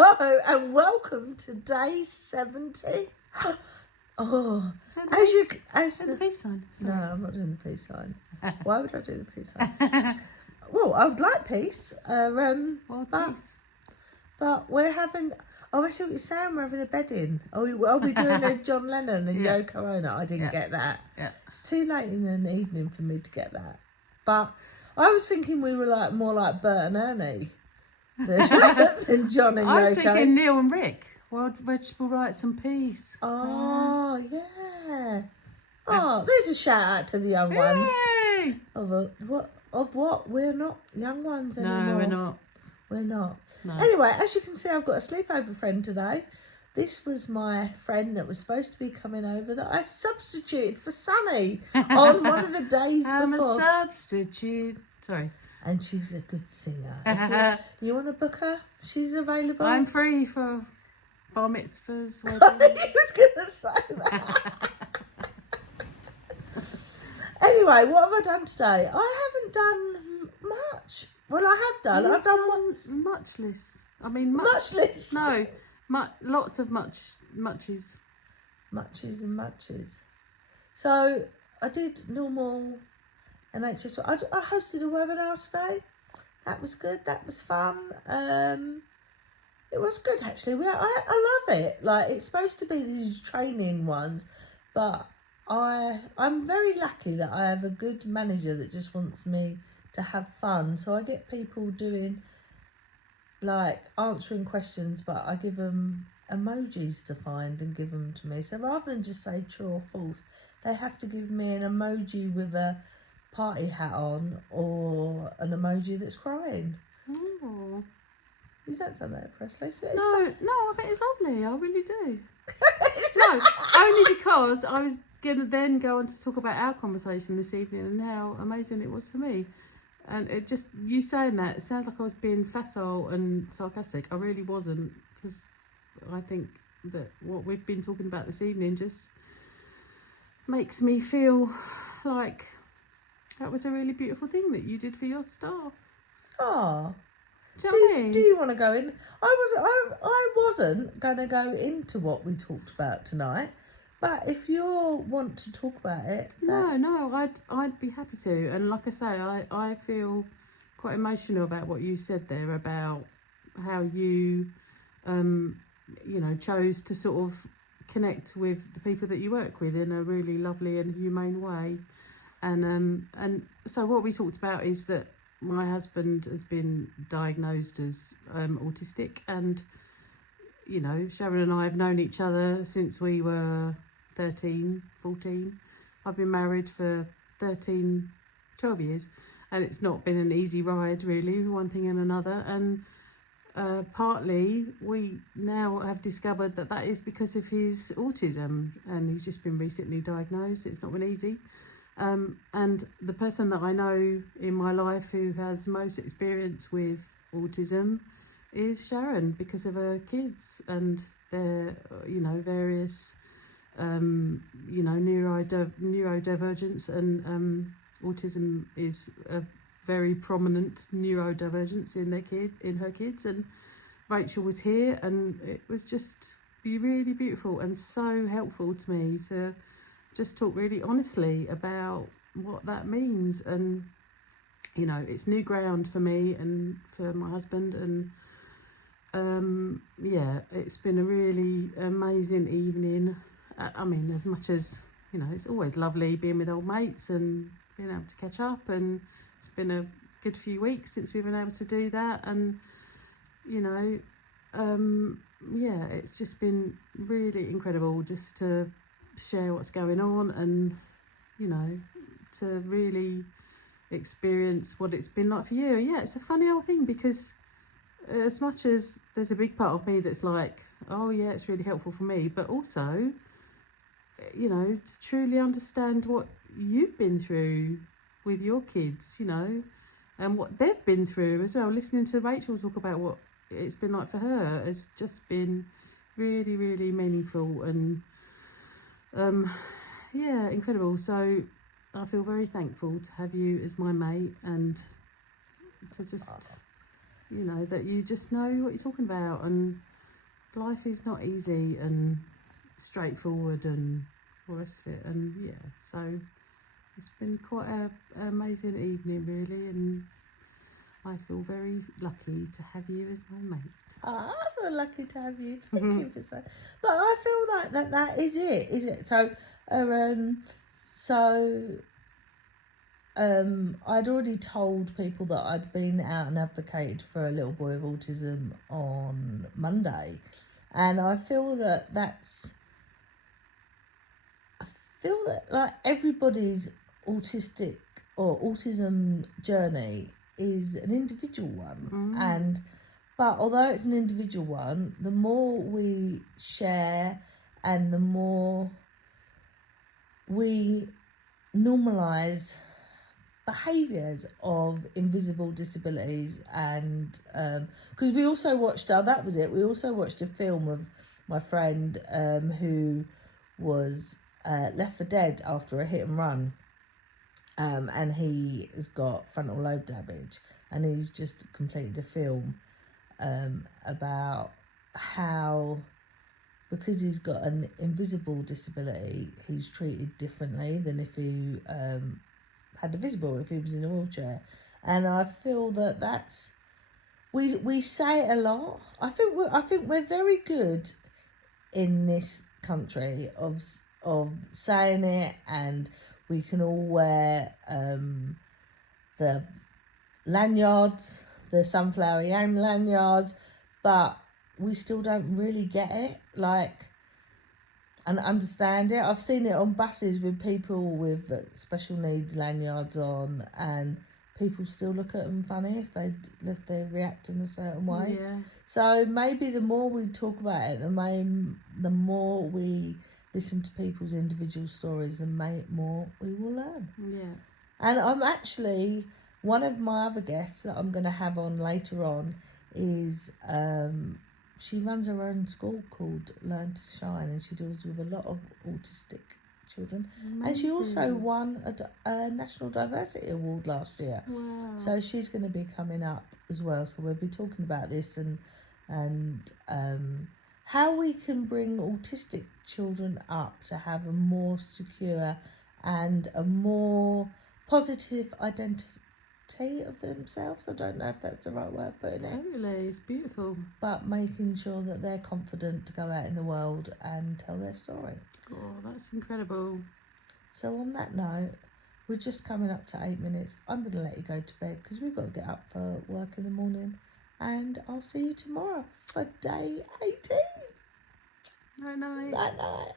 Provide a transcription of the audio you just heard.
Hello and welcome to day 70. Oh, the peace sign. No, I'm not doing the peace sign. Why would I do the peace sign? Well, I would like peace. But we're having. Oh, I see what you're saying. We're having a bed in. Are we doing a John Lennon and Yoko Ono? I didn't get that. Yeah. It's too late in the evening for me to get that. But I was thinking we were more like Bert and Ernie than John and Yoko. I was thinking Neil and Rick. World Vegetable Rights and Peace. Oh, yeah. Oh, there's a shout out to the young ones. Yay! Of what? We're not young ones anymore. No, we're not. We're not. No. Anyway, as you can see, I've got a sleepover friend today. This was my friend that was supposed to be coming over that I substituted for Sunny on one of the days I'm before. a substitute. Sorry. And she's a good singer. If you want to book her, she's available. I'm free for bar mitzvahs. I knew he was going to say that. Anyway, what have I done today? I haven't done much. Well, I have done. I've done much less. I mean, much less. No, lots of muches. Muches and muches. So I did normal NHS. I hosted a webinar today. That was good. That was fun. It was good actually. I love it. Like, it's supposed to be these training ones, but I'm very lucky that I have a good manager that just wants me to have fun. So I get people doing like answering questions, but I give them emojis to find and give them to me. So rather than just say true or false, they have to give me an emoji with a party hat on or an emoji that's crying. Oh. You don't sound that impressed, Lisa. No, I think it's lovely. I really do. No, only because I was going to then go on to talk about our conversation this evening and how amazing it was for me. And it just, you saying that, it sounds like I was being facile and sarcastic. I really wasn't, because I think that what we've been talking about this evening just makes me feel like that was a really beautiful thing that you did for your staff. Oh. Do you know what I mean? Do you want to go in? I wasn't going to go into what we talked about tonight, but if you want to talk about it, no, I'd be happy to. And like I say, I feel quite emotional about what you said there about how you, chose to sort of connect with the people that you work with in a really lovely and humane way. And so what we talked about is that my husband has been diagnosed as autistic, and Sharon and I have known each other since we were 13, 14. I've been married for 12 years, and it's not been an easy ride really, one thing and another, and partly we now have discovered that is because of his autism, and he's just been recently diagnosed. It's not been easy. And the person that I know in my life who has most experience with autism is Sharon, because of her kids and their, various, neurodivergence, and autism is a very prominent neurodivergence in her kids. And Rachel was here, and it was just really beautiful and so helpful to me to just talk really honestly about what that means. And it's new ground for me and for my husband, and it's been a really amazing evening. I mean, as much as it's always lovely being with old mates and being able to catch up, and it's been a good few weeks since we've been able to do that. And it's just been really incredible just to share what's going on, and to really experience what it's been like for you. Yeah, it's a funny old thing, because as much as there's a big part of me that's like, oh yeah, it's really helpful for me, but also to truly understand what you've been through with your kids, and what they've been through as well. Listening to Rachel talk about what it's been like for her has just been really, really meaningful and incredible. So I feel very thankful to have you as my mate, and to just you know, that you just know what you're talking about, and life is not easy and straightforward and all the rest of it. And yeah, so it's been quite an amazing evening, really, and I feel very lucky to have you as my mate. Oh, I feel lucky to have you. Thank you for saying. But I feel like that is it, is it? So, I'd already told people that I'd been out and advocated for a little boy with autism on Monday, and I feel that like everybody's autistic or autism journey is an individual one, but although it's an individual one, the more we share and the more we normalise behaviours of invisible disabilities, and because we also watched we also watched a film of my friend who was left for dead after a hit and run, and he has got frontal lobe damage, and he's just completed a film about how, because he's got an invisible disability, he's treated differently than if he had a visible, if he was in a wheelchair. And I feel that's we say it a lot. I think we're very good in this country of saying it, and we can all wear the lanyards, the sunflower yam lanyards, but we still don't really get it, and understand it. I've seen it on buses with people with special needs lanyards on, and people still look at them funny if they react in a certain way. Yeah. So maybe the more we talk about it, the more we listen to people's individual stories, and more we will learn. Yeah. And I'm actually, one of my other guests that I'm going to have on later on is she runs her own school called Learn to Shine, and she deals with a lot of autistic children. Amazing. And she also won a National Diversity Award last year. Wow. So she's going to be coming up as well. So we'll be talking about this and how we can bring autistic children up to have a more secure and a more positive identity of themselves. I don't know if that's the right way of putting it. Totally, it's beautiful. But making sure that they're confident to go out in the world and tell their story. Oh, that's incredible. So on that note, we're just coming up to 8 minutes. I'm going to let you go to bed because we've got to get up for work in the morning. And I'll see you tomorrow for day 18. Night night. Night night.